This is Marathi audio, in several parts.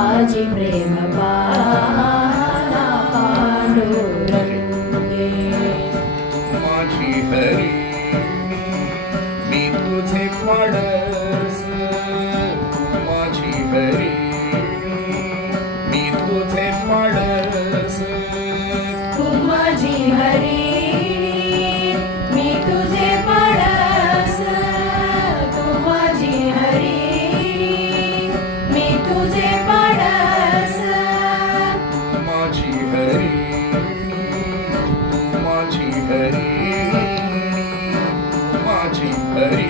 माझी प्रेम बाळा पांडुरंगे माझी हरी मी तुझे पाडस माझी हरी मी तुझे पाडस तू माझी हरी मी तुझे पाडस तू माझी हरी मी तुझे पाडस माझी हरी माझी हरी माझी हरी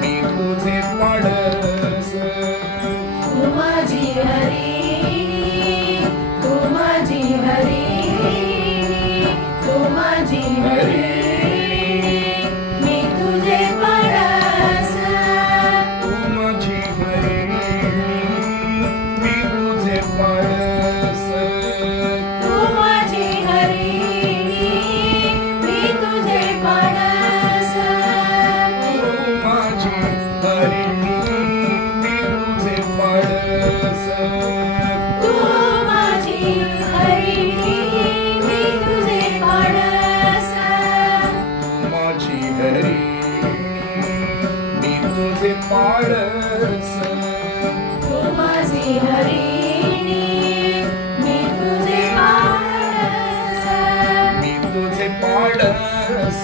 मी तुझे पाडस तू माझी हरी तू माझी हरी तू माझी हरी मी तुझे पाडस तू माझी हरी मी तुझे पाडस तू माझी हरी मी तुझे पाडस तू माझी हरी मी तुझे पाडस तू माझी हरी मी तुझे पाडस माझी हरी मी तुझे पाडस तू माझी हरी मी तुझे पाडस मी तुझे पाडस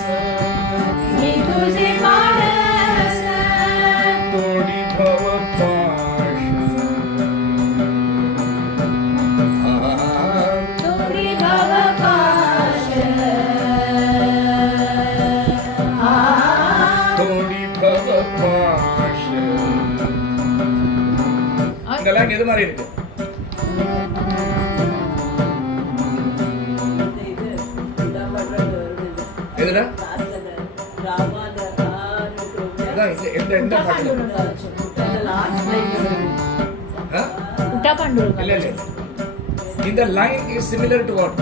मी तुझे पाडस तोडी भव पाश तोडी भव पाश தோடி பவ பாஷ இந்த லைன் எது மாதிரி இருக்கு எதுல அதான் இந்த இந்த பாட்டுல ஆ? உட்டா பாண்டுரங்க இல்ல இல்ல இந்த line is similar to what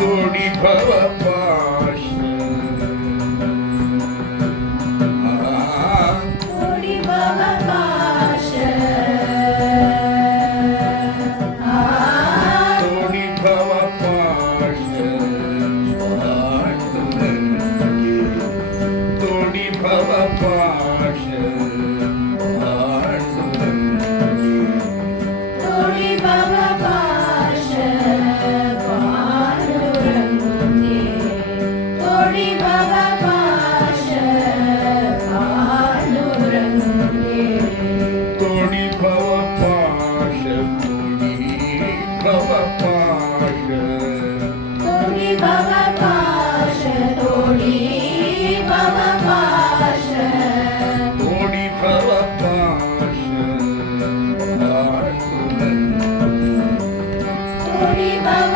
तोडी भव पाश तोडी भव पाश तोडी भव पाश तोडी भव पाश तोडी भव पाश पांडुरंगे तोडी भव पाश पांडुरंगे तोडी भव पाश तोडी भव पाश तोडी भव पाश तोडी भव पाश तोडी भव पाश तोडी भव